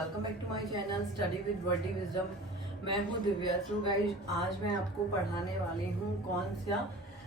Welcome back to my channel study with wordy wisdom. मैं हूँ Divya. So guys, आज मैं आपको पढ़ाने वाली हूँ कौन सा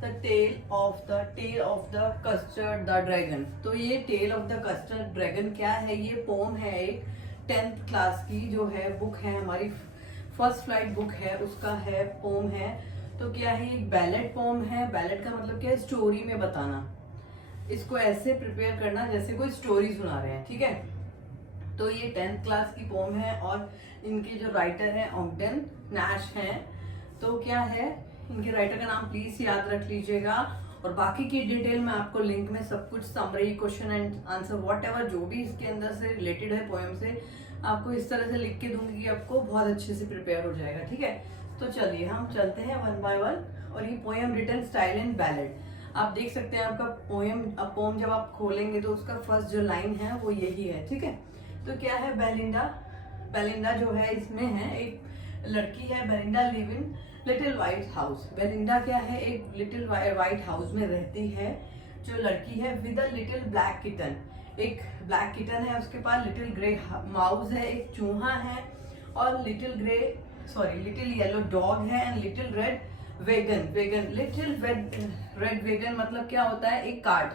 the tale of the Custard the dragon. तो ये tale of the Custard dragon क्या है? ये पोम है, एक 10th क्लास की जो है बुक है, हमारी फर्स्ट फ्लाइट बुक है, उसका है पोम है। तो क्या है, एक बैलेट पोम है। बैलेट का मतलब क्या है? स्टोरी में बताना। इसको ऐसे प्रिपेयर करना जैसे कोई स्टोरी सुना रहे हैं, ठीक है। तो ये 10th क्लास की पोम है और इनके जो राइटर हैं ऑग्डेन नैश हैं। तो क्या है, इनके राइटर का नाम प्लीज याद रख लीजिएगा। और बाकी की डिटेल मैं आपको लिंक में सब कुछ summary, question and answer, whatever जो भी इसके अंदर से रिलेटेड है पोएम से, आपको इस तरह से लिख के दूंगी कि आपको बहुत अच्छे से प्रिपेयर हो जाएगा, ठीक है। तो चलिए हम चलते हैं वन बाय वन। और ये poem written style in ballad. आप देख सकते हैं आपका पोम जब आप खोलेंगे तो उसका फर्स्ट जो लाइन है वो यही है, ठीक है। तो क्या है, बेलिंडा जो है इसमें है, एक लड़की है Belinda live in little white house. Belinda क्या है, एक लिटिल व्हाइट हाउस में रहती है जो लड़की है, with a little black kitten. एक ब्लैक किटन है उसके पास, लिटिल ग्रे माउस है, एक चूहा है, और लिटिल येलो डॉग है, and little red wagon. Little red wagon मतलब क्या होता है? एक कार्ट,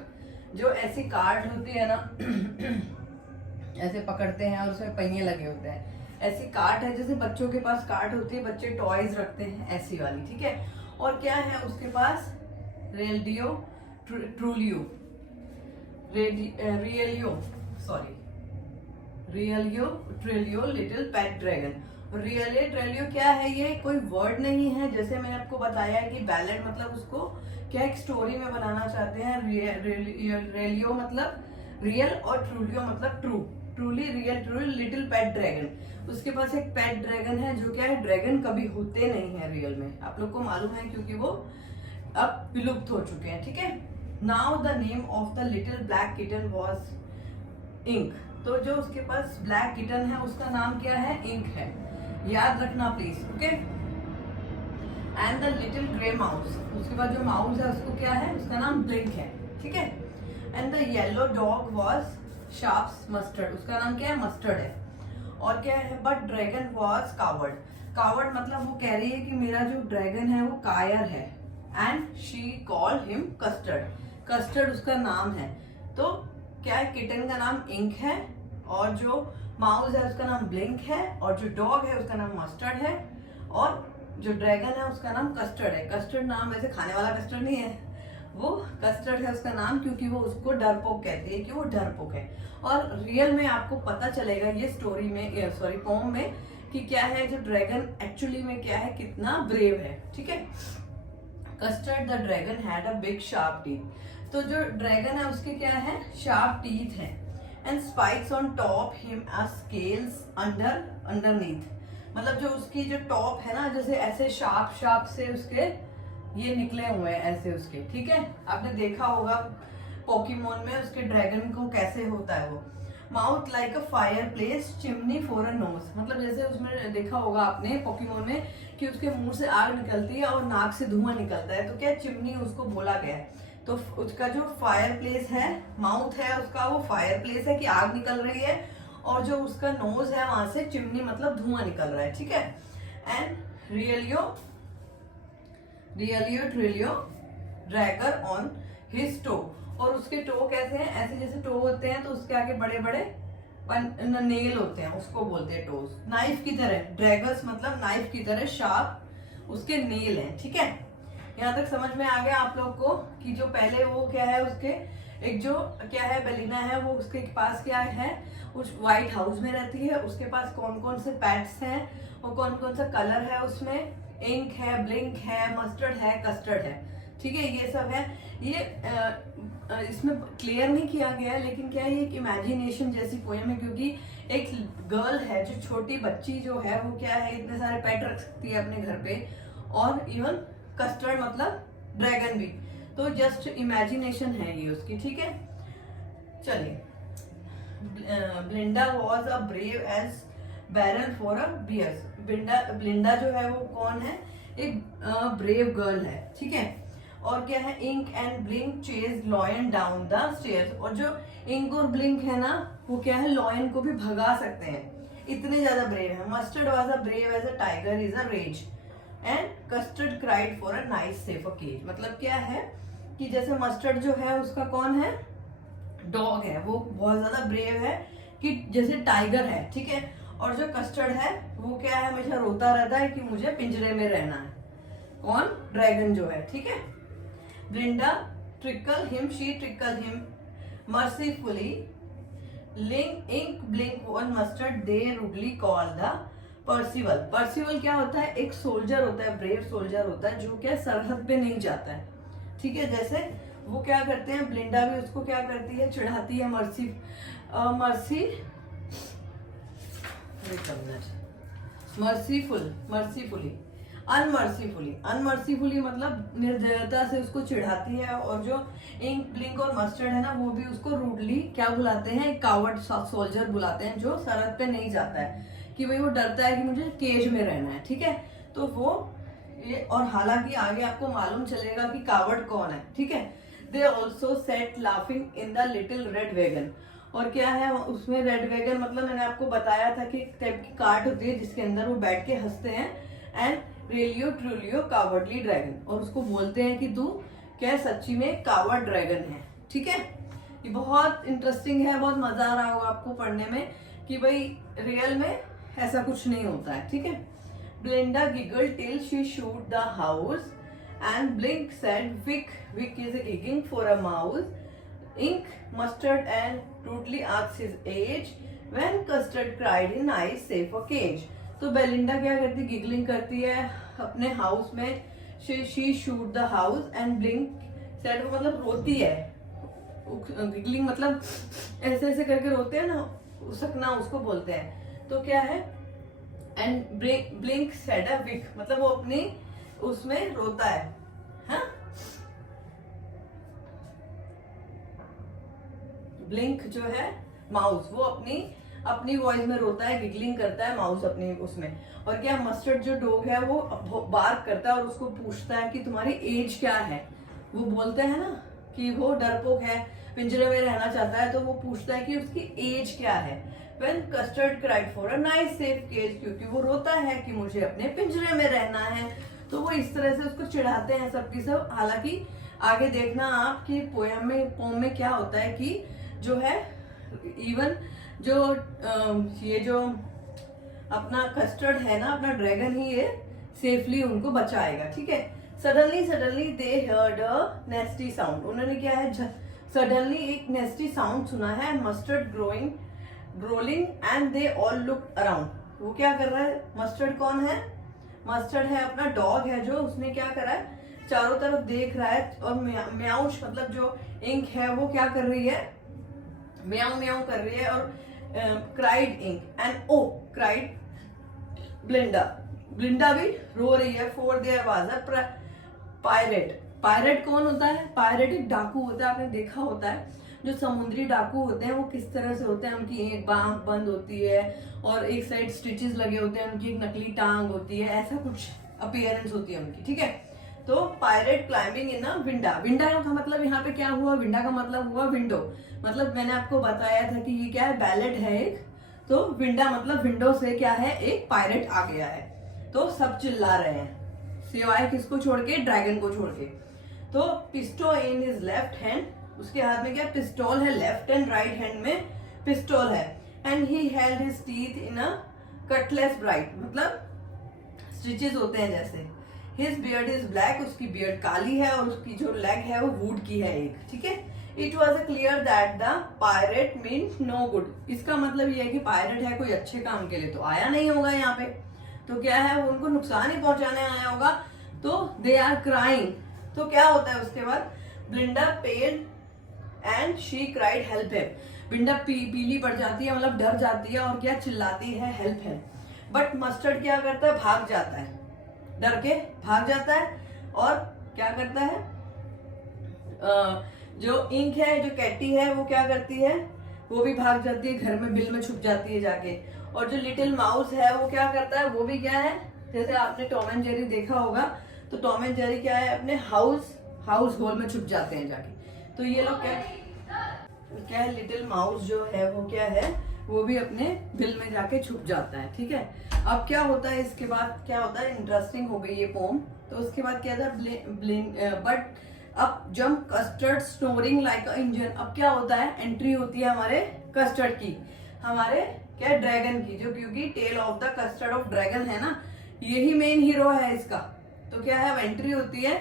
जो ऐसी कार्ट होती है ना ऐसे पकड़ते हैं और उसमें पहिए लगे होते हैं। ऐसी कार्ट है, जैसे बच्चों के पास कार्ट होती है, बच्चे टॉयज रखते हैं, ऐसी वाली, ठीक है। और क्या है उसके पास? रियलियो लिटिल पेट ड्रैगन। रियलियो क्या है? ये कोई वर्ड नहीं है, जैसे मैंने आपको बताया है कि बैलेड मतलब उसको क्या एक स्टोरी में बनाना चाहते हैं। रियलियो मतलब रियल और ट्रूलियो मतलब ट्रू। ट्रूली लिटिल पेट ड्रैगन। उसके पास एक पेट ड्रैगन है जो क्या है, ड्रैगन कभी होते नहीं है रियल में, आप लोग को मालूम है, क्योंकि वो अब विलुप्त हो चुके हैं, ठीक है। Now the name of the little black kitten was Ink. तो जो उसके पास ब्लैक किटन है उसका नाम क्या है? इंक है, याद रखना please, okay. And the little grey mouse, उसके बाद जो माउस है उसको क्या है? उसका नाम ब्लिंक है, ठीक है। And the yellow dog was sharps mustard, उसका नाम क्या है? मस्टर्ड है। और क्या है? बट ड्रैगन वॉज कावर्ड मतलब वो कह रही है कि मेरा जो ड्रैगन है वो कायर है। And she called him custard उसका नाम है। तो क्या है, किटन का नाम इंक है, और जो माउस है उसका नाम ब्लिंक है, और जो डॉग है उसका नाम मस्टर्ड है, और जो ड्रैगन है उसका नाम कस्टर्ड है। कस्टर्ड नाम वैसे खाने वाला कस्टर्ड नहीं है, वो कस्टर्ड है उसका नाम, क्योंकि वो उसको डरपोक कहती है कि वो डरपोक है। और रियल में आपको पता चलेगा ये स्टोरी में, पोम में, कि क्या है, जो ड्रैगन एक्चुअली में क्या है, कितना ब्रेव है, ठीक है। Custard the dragon had a big sharp teeth. तो जो ड्रैगन है उसके क्या है? शार्प टीथ है। And spikes on top him are scales underneath. मतलब जो उसकी जो टॉप है ना, जैसे ऐसे शार्प से उसके ये निकले हुए हैं ऐसे उसके, ठीक है। आपने देखा होगा पोकेमोन में उसके ड्रैगन को कैसे होता है वो। Mouth like a fire place, chimney for a knows. मतलब जैसे उसमें देखा होगा आपने पोकेमोन में कि उसके मुंह से आग निकलती है और नाक से धुआं निकलता है, तो क्या चिमनी उसको बोला गया है। तो उसका जो फायर प्लेस है, माउथ है उसका, वो फायर प्लेस है कि आग निकल रही है, और जो उसका नोज है वहां से चिमनी मतलब धुआं निकल रहा है, ठीक है। And realio dagger on his toe. और उसके टो कैसे हैं? ऐसे जैसे टो होते हैं तो उसके आगे बड़े बड़े नेल होते हैं, उसको बोलते हैं टोज। नाइफ की तरह, ड्रैगर्स मतलब नाइफ की तरह शार्प उसके नेल हैं, ठीक है। यहाँ तक समझ में आ गया आप लोग को कि जो पहले वो क्या है, उसके एक जो क्या है बेलिना है, वो उसके पास क्या है, उस व्हाइट हाउस में रहती है, उसके पास कौन कौन से पेट्स हैं और कौन कौन सा कलर है उसमें, इंक है, ब्लिंक है, मस्टर्ड है, कस्टर्ड है, ठीक है। ये सब है। ये इसमें क्लियर नहीं किया गया है, लेकिन क्या है, ये एक इमेजिनेशन जैसी पोएम है, क्योंकि एक गर्ल है जो छोटी बच्ची जो है वो क्या है, इतने सारे पेट रख सकती है अपने घर पे, और इवन कस्टर्ड मतलब ड्रैगन भी। तो जस्ट इमेजिनेशन है ये उसकी, ठीक है। चलिए, Belinda was a brave as barrel for a bears. Belinda जो है वो कौन है? एक ब्रेव गर्ल है, ठीक है। और क्या है, Ink and Blink chase lion down the stairs. और जो इंक और ब्लिंक है ना, वो क्या है, लॉयन को भी भगा सकते हैं। इतने ज्यादा ब्रेव है। Mustard was a brave as a tiger is a rage and Custard cried for a nice safe cage. मतलब क्या है कि जैसे मस्टर्ड जो है उसका कौन है, डॉग है, वो बहुत ज्यादा ब्रेव है कि जैसे टाइगर है, ठीक है। और जो कस्टर्ड है वो क्या है, हमेशा रोता रहता है कि मुझे पिंजरे में रहना है। कौन, ड्रैगन जो है, ठीक है। ब्लिंडा trickle him, she trickle him mercifully, ink blink on mustard they rudely call the Percival. Percival क्या होता है, एक सोल्जर होता है, ब्रेव सोल्जर होता है जो क्या सरहद पे नहीं जाता है, ठीक है। जैसे वो क्या करते हैं, ब्लिंडा भी उसको क्या करती है, चिढ़ाती है, मर्सीफुली अनमर्सीफुली मतलब निर्दयता से उसको चिढ़ाती है। और जो इंक ब्लिंक और मस्टर्ड है ना, वो भी उसको रूडली क्या बुलाते हैं, कावर्ड सोल्जर बुलाते हैं जो सरहद पे नहीं जाता है, कि भाई वो डरता है कि मुझे केज में रहना है, ठीक है। तो वो ये, और हालांकि आगे आपको मालूम चलेगा कि कावर्ड कौन है, ठीक है। They also set laughing in the little red wagon. और क्या है उसमें, रेड वैगन मतलब मैंने आपको बताया था कि एक टाइप की कार्ट होती है जिसके अंदर वो बैठ के हंसते हैं। एंड रेलियो ट्रूलियो कावर्डली ड्रैगन, और उसको बोलते हैं कि तू क्या सच्ची में कावर्ड ड्रैगन है, ठीक है। ये बहुत इंटरेस्टिंग है, बहुत मजा आ रहा होगा आपको पढ़ने में कि भाई रियल में ऐसा कुछ नहीं होता है, ठीक है। Belinda giggle till she shook the house and Blink said week is giggling for a mouse, Ink Mustard and rudely asked his age, when Custard cried in nice safe a cage. तो Belinda क्या करती है, giggling करती है अपने house में, she shook the house and Blink said, मतलब रोती है, गिगलिंग मतलब ऐसे ऐसे करके रोते हैं ना, उसकना उसको बोलते हैं। तो क्या है, and Blink said a week, मतलब वो अपनी उसमें रोता है, हाँ। ब्लिंक जो है माउस, वो अपनी वॉइस में रोता है, गिगलिंग करता है माउस अपनी उसमें। और क्या, मस्टर्ड जो डॉग है वो बार्क करता है और उसको पूछता है कि तुम्हारी एज क्या है। वो बोलते हैं ना कि वो डरपोक है, पिंजरे में रहना चाहता है, तो वो पूछता है कि उसकी एज क्या है। When custard cried for a nice safe cage, क्योंकि वो रोता है कि मुझे अपने पिंजरे में रहना है। तो वो इस तरह से उसको चिढ़ाते हैं सबकी सब। हालांकि आगे देखना आप कि पोएम में क्या होता है कि जो है इवन जो ये जो अपना कस्टर्ड है ना, अपना ड्रैगन ही ये सेफली उनको बचाएगा, ठीक है। Suddenly they heard a नेस्टी sound, उन्होंने क्या है, सडनली एक नेस्टी साउंड सुना है, mustard gruelling and they all look around. वो क्या कर रहा है, मस्टर्ड कौन है, मस्टर्ड है अपना डॉग है, जो उसने क्या करा है, चारों तरफ देख रहा है। और म्याउश मतलब जो इंक है वो क्या कर रही है, म्याऊ म्याऊ कर रही है। और cried Ink and oh cried Belinda भी रो रही है। For there was a pirate कौन होता है, पायरेट एक डाकू होता है, आपने देखा होता है जो समुद्री डाकू होते हैं वो किस तरह से होते हैं, उनकी एक आंख बंद होती है और एक साइड स्टिचेस लगे होते हैं, उनकी एक नकली टांग होती है, ऐसा कुछ अपीयरेंस होती है उनकी, ठीक है। तो पायरेट क्लाइंबिंग इन अ विंडा का मतलब यहाँ पे क्या हुआ, विंडा का मतलब हुआ विंडो। मतलब मैंने आपको बताया था कि ये क्या है, बैलेट है एक, तो विंडा मतलब विंडो से क्या है, एक पायरेट आ गया है। तो सब चिल्ला रहे हैं, सिवाय किसको छोड़ के, ड्रैगन को छोड़ के। तो पिस्टो इन हिज लेफ्ट हैंड, उसके हाथ में क्या पिस्टल है, लेफ्ट एंड राइट हैंड में पिस्टल है। And he held his teeth in a Cutlass bright, मतलब स्टिचेस होते हैं जैसे। हिज बियर्ड इज ब्लैक, उसकी बियर्ड काली है और उसकी जो लेग है वो वुड की है एक, ठीक है। It was a clear that the pirate means no good, इसका मतलब ये है कि पायरेट है कोई अच्छे काम के लिए तो आया नहीं होगा यहाँ पे, तो क्या है वो उनको नुकसान ही पहुंचाने आया होगा। तो दे आर क्राइंग, तो क्या होता है उसके बाद, ब्लिंडा pale and she cried help him, ब्लिंडा पीली पड़ जाती है, मतलब डर जाती है और क्या चिल्लाती है, हेल्प है। बट मस्टर्ड क्या करता है, भाग जाता है, डर के भाग जाता है। और क्या करता है, जो इंक है, जो कैटी है, वो क्या करती है, वो भी भाग जाती है, घर में बिल में छुप जाती है जाके। और जो लिटिल माउस है वो क्या करता है, वो भी क्या है, जैसे आपने टॉम एंड जेरी देखा होगा, तो टॉम एंड जेरी क्या है, अपने हाउस होल में छुप जाते हैं जाके। तो ये लोग क्या है, लिटिल माउस जो है वो क्या है, वो भी अपने बिल में जाके छुप जाता है। ठीक है, अब क्या होता है इसके बाद, क्या होता है, इंटरेस्टिंग हो गई ये पोम। तो उसके बाद क्या था, बट अब जब कस्टर्ड स्नोरिंग लाइक अ इंजन, अब क्या होता है, एंट्री होती है हमारे कस्टर्ड की, हमारे क्या ड्रैगन की, जो क्योंकि tale of the Custard of dragon है ना, यही मेन हीरो है इसका। तो क्या है, एंट्री होती है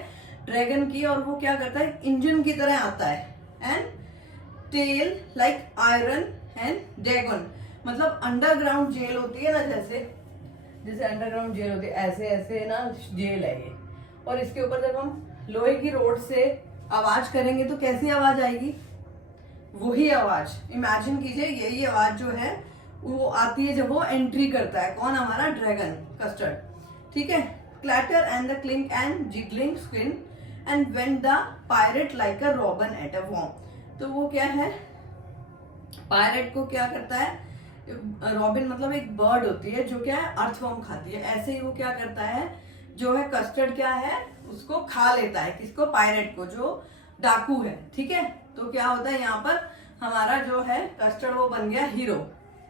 ड्रैगन की और वो क्या करता है, इंजन की तरह आता है। And tale like iron and dragon, मतलब अंडरग्राउंड जेल होती है ना, जैसे अंडरग्राउंड जेल होती है, ऐसे ऐसे ना जेल है ये। और इसके ऊपर जब हम लोहे की रोड से आवाज करेंगे तो कैसी आवाज आएगी, वही आवाज इमेजिन कीजिए, यही आवाज जो है वो आती है जब वो एंट्री करता है, कौन, हमारा ड्रैगन कस्टर्ड। ठीक है, clatter and the clink and jiggling screen and when the pirate like a robin at a worm. तो वो क्या है, पायरेट को क्या करता है, रॉबिन मतलब एक बर्ड होती है जो क्या है, अर्थवर्म खाती है, ऐसे ही वो क्या करता है, जो है कस्टर्ड क्या है, उसको खा लेता है, किसको, पायरेट को, जो डाकू है। ठीक है, तो क्या होता है यहाँ पर हमारा जो है कस्टर्ड वो बन गया हीरो।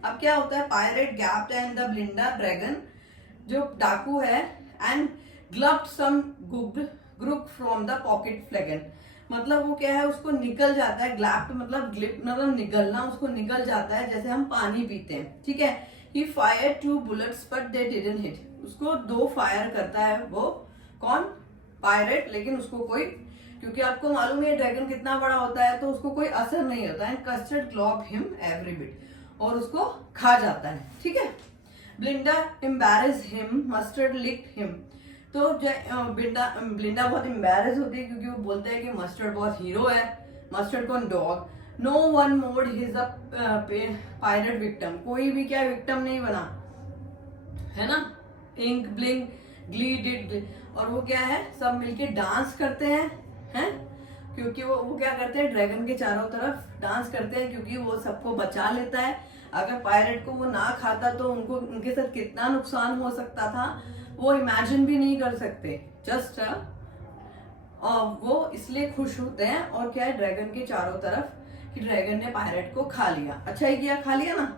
अब क्या होता है, pirate gasped and the Belinda dragon, जो डाकू है, and gulped some grog from the pocket flagon, मतलब वो क्या है, उसको निकल जाता है, ग्लैप्ड मतलब ग्लिप मतलब निकलना, उसको निकल जाता है जैसे हम पानी पीते हैं। ठीक है, he fire 2 bullets but they didn't hit, उसको 2 फायर करता है वो, कौन, पायरेट, लेकिन उसको कोई, क्योंकि आपको मालूम है ड्रैगन कितना बड़ा होता है, तो उसको कोई असर नहीं होता है। Custard glove him every bit, और उसको खा जाता है। ठीक है, ब्लिंडा एम्बैरेस हिम, मस्टर्ड लिक हिम, तो ब्लिंडा बहुत एम्बैरेस होती है क्योंकि वो बोलते हैं कि मस्टर्ड बहुत हीरो है, मस्टर्ड कौन, dog. No one mode his a pirate victim, कोई भी क्या विक्टिम नहीं बना, है ना। इंक ब्लिंक ग्ली डिड, और वो क्या है, सब मिलके डांस करते हैं, क्योंकि वो क्या करते हैं, ड्रैगन के चारों तरफ डांस करते हैं, क्योंकि वो सबको बचा लेता है। अगर पायरेट को वो ना खाता तो उनके साथ कितना नुकसान हो सकता था, वो इमेजिन भी नहीं कर सकते। जस्ट वो इसलिए खुश होते हैं, और क्या है, ड्रैगन के चारों तरफ, कि ड्रैगन ने पायरेट को खा लिया, अच्छा ही किया, खा लिया ना।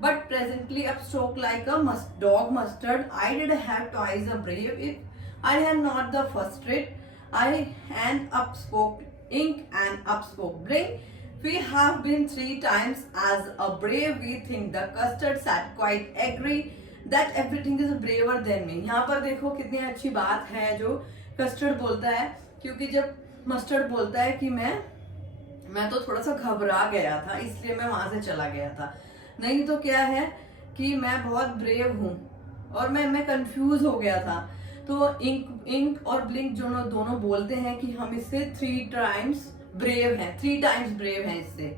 But presently upstroke like a dog mustard, I did have twice a brave if I had not the first rate. I and upspoke ink and upspoke bring. We have been 3 times as a brave. We think the custard sat quite agree that everything is braver than me. यहाँ पर देखो कितनी अच्छी बात है जो custard बोलता है, क्योंकि जब मस्टर्ड बोलता है कि मैं तो थोड़ा सा घबरा गया था, इसलिए मैं वहां से चला गया था, नहीं तो क्या है कि मैं बहुत ब्रेव हूँ, और मैं कंफ्यूज हो गया था। तो इंक और ब्लिंक दोनों बोलते हैं कि हम इससे 3 टाइम्स ब्रेव हैं, 3 टाइम्स ब्रेव हैं, इससे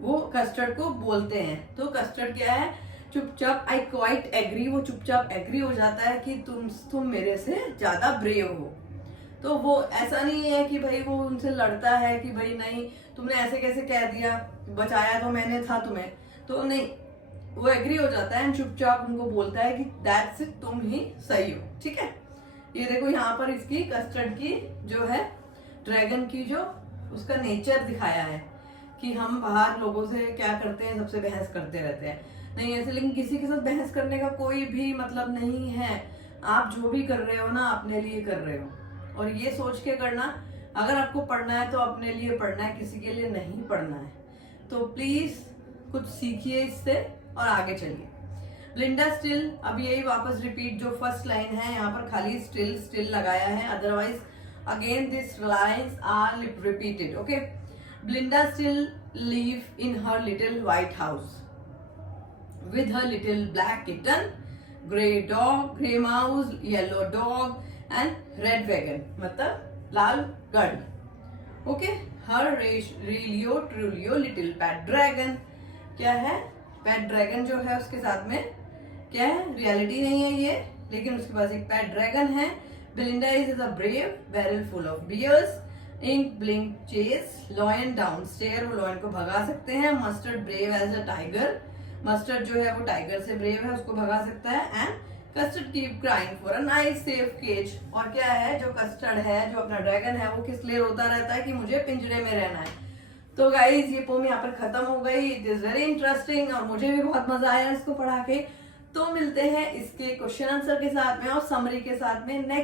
वो कस्टर्ड को बोलते हैं। तो कस्टर्ड क्या है, चुपचाप, आई क्वाइट एग्री, वो चुपचाप एग्री हो जाता है कि तुम मेरे से ज्यादा ब्रेव हो। तो वो ऐसा नहीं है कि भाई वो उनसे लड़ता है कि भाई नहीं तुमने ऐसे कैसे कह दिया, बचाया तो मैंने था तुम्हें, तो नहीं, वो एग्री हो जाता है, चुपचाप उनको बोलता है कि दैट्स इट, तुम ही सही हो। ठीक है, ये देखो यहाँ पर इसकी कस्टर्ड की जो है, ड्रैगन की जो उसका नेचर दिखाया है, कि हम बाहर लोगों से क्या करते हैं, सबसे बहस करते रहते हैं, नहीं ऐसे, लेकिन किसी के साथ बहस करने का कोई भी मतलब नहीं है। आप जो भी कर रहे हो ना, अपने लिए कर रहे हो, और ये सोच के करना, अगर आपको पढ़ना है तो अपने लिए पढ़ना है, किसी के लिए नहीं पढ़ना है। तो प्लीज कुछ सीखिए इससे और आगे चलिए। ब्लिंडा स्टिल, अब यही वापस रिपीट, जो फर्स्ट लाइन है यहाँ पर खाली स्टिल लगाया है, otherwise again this lines are repeated. Okay, Belinda still live in her little white house with her little black kitten, grey mouse, yellow dog and red wagon, मतलब लाल गाड़ी। Okay, her Relio Trulio little pet dragon, क्या है, पेट dragon जो है उसके साथ में क्या है, रियलिटी नहीं है ये, लेकिन उसके पास एक पेट ड्रैगन है। Belinda is a brave barrel full of bears, Ink Blink chase lion down stair, वो लॉयन को भगा सकते हैं। Mustard brave as a tiger, Mustard जो है वो टाइगर से ब्रेव है, उसको भगा सकता है। And Custard keep crying for a nice safe cage, और क्या है, जो कस्टर्ड है, जो अपना ड्रैगन है, वो किस लिए रोता रहता है कि मुझे पिंजरे में रहना है। तो गाइज ये पोम यहाँ पर खत्म हो गई। इट इज वेरी इंटरेस्टिंग और मुझे भी बहुत मजा आया इसको पढ़ा के। तो मिलते हैं इसके क्वेश्चन आंसर के साथ में और समरी के साथ में नेक्स्ट